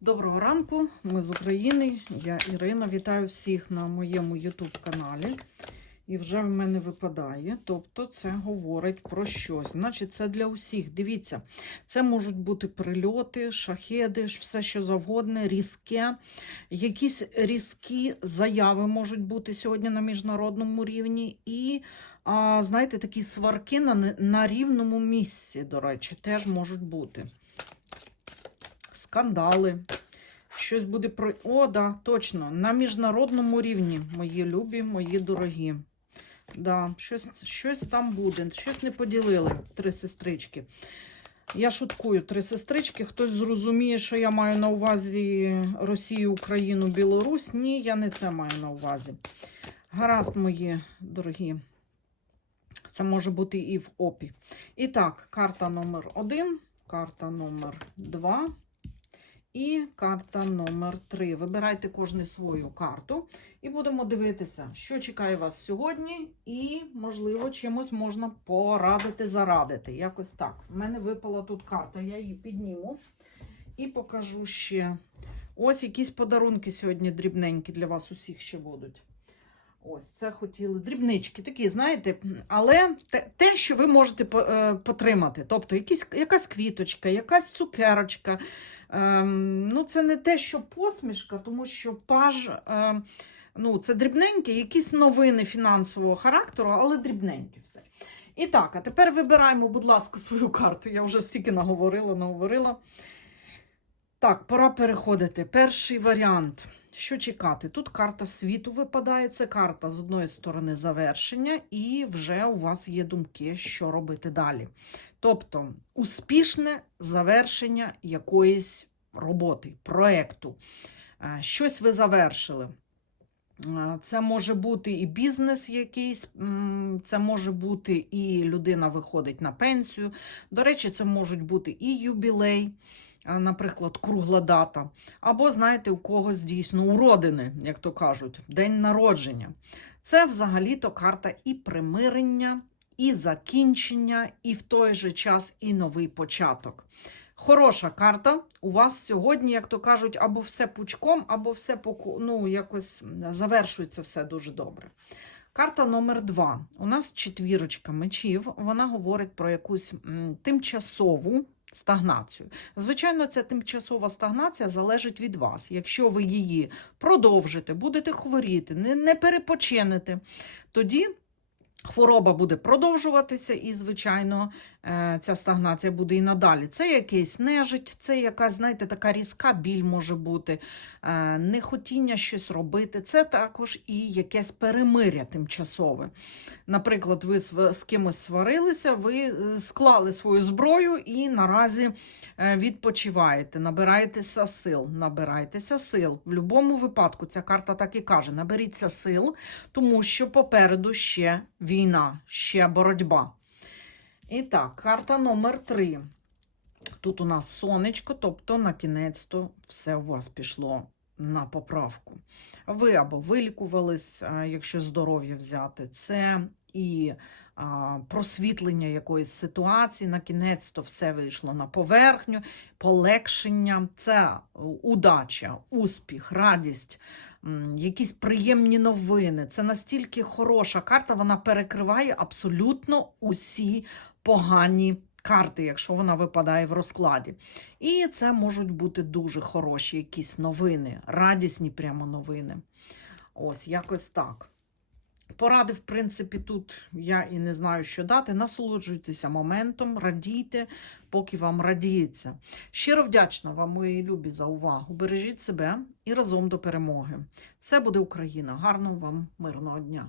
Доброго ранку, ми з України. Я Ірина. Вітаю всіх на моєму YouTube каналі. І вже в мене випадає. Тобто, це говорить про щось. Значить, це для усіх. Дивіться, це можуть бути прильоти, шахеди, все що завгодне, різке. Якісь різкі заяви можуть бути сьогодні на міжнародному рівні. І, а, знаєте, такі сварки на, на рівному місці, до речі, теж можуть бути скандали. Щось буде про. О, да, точно. На міжнародному рівні, мої любі, мої дорогі. Да, щось, щось там буде. Щось не поділили три сестрички. Я шуткую, три сестрички. Хтось зрозуміє, що я маю на увазі Росію, Україну, Білорусь. Ні, я не це маю на увазі. Гаразд, мої дорогі. Це може бути і в ОПІ. І так, карта номер один, карта номер два. І карта номер 3. Вибирайте кожну свою карту і будемо дивитися, що чекає вас сьогодні, і, можливо, чимось можна порадити, зарадити. Якось так. В мене випала тут карта, я її підніму і покажу ще. Ось якісь подарунки сьогодні дрібненькі для вас усіх ще будуть. Ось це хотіли дрібнички, такі, знаєте, але те, що ви можете е, потримати. Тобто якісь, якась квіточка, якась цукерочка. Ем, ну, це не те, що посмішка, тому що паж, ем, ну, це дрібненькі, якісь новини фінансового характеру, але дрібненькі все. І так, а тепер вибираємо, будь ласка, свою карту. Я вже стільки наговорила, наговорила. Так, пора переходити. Перший варіант. Що чекати? Тут карта світу випадає. Це карта з одної сторони завершення, і вже у вас є думки, що робити далі. Тобто успішне завершення якоїсь роботи, проекту. Е, Щось ви завершили. Е, Це може бути і бізнес якийсь, це може бути і людина виходить на пенсію. До речі, це можуть бути і юбілей, наприклад, кругла дата. Або, знаєте, у когось дійсно уродини, як то кажуть, день народження. Це взагалі-то карта і примирення, і закінчення, і в той же час і новий початок. Хороша карта. У вас сьогодні, як то кажуть, або все пучком, або все ну, якось завершується все дуже добре. Карта номер два. У нас четвірочка мечів. Вона говорить про якусь тимчасову стагнацію. Звичайно, ця тимчасова стагнація залежить від вас. Якщо ви її продовжите, будете хворіти, не, не перепочинете, тоді хвороба буде продовжуватися, і, звичайно, е, ця стагнація буде і надалі. Це якийсь нежить, це якась, знаєте, така різка біль може бути, е, нехотіння щось робити. Це також і якесь перемиря тимчасове. Наприклад, ви з кимось сварилися, ви е, склали свою зброю і наразі відпочиваєте, набираєтеся сил. Набирайтеся сил. В будь-якому випадку ця карта так і каже: наберіться сил, тому що попереду ще війна, ще боротьба. І так, карта номер 3. Тут у нас сонечко, тобто на кінець-то все у вас пішло на поправку. Ви або вилікувались, якщо здоров'я взяти, це і а, просвітлення якоїсь ситуації, на кінець-то все вийшло на поверхню, полегшення, це удача, успіх, радість. Якісь приємні новини. Це настільки хороша карта, вона перекриває абсолютно усі погані карти, якщо вона випадає в розкладі. І це можуть бути дуже хороші якісь новини, радісні прямо новини. Ось, якось так. Поради, в принципі, тут я і не знаю, що дати. Насолоджуйтеся моментом, радійте, поки вам радіється. Щиро вдячна вам, мої любі, за увагу. Бережіть себе і разом до перемоги. Все буде Україна. Гарного вам мирного дня!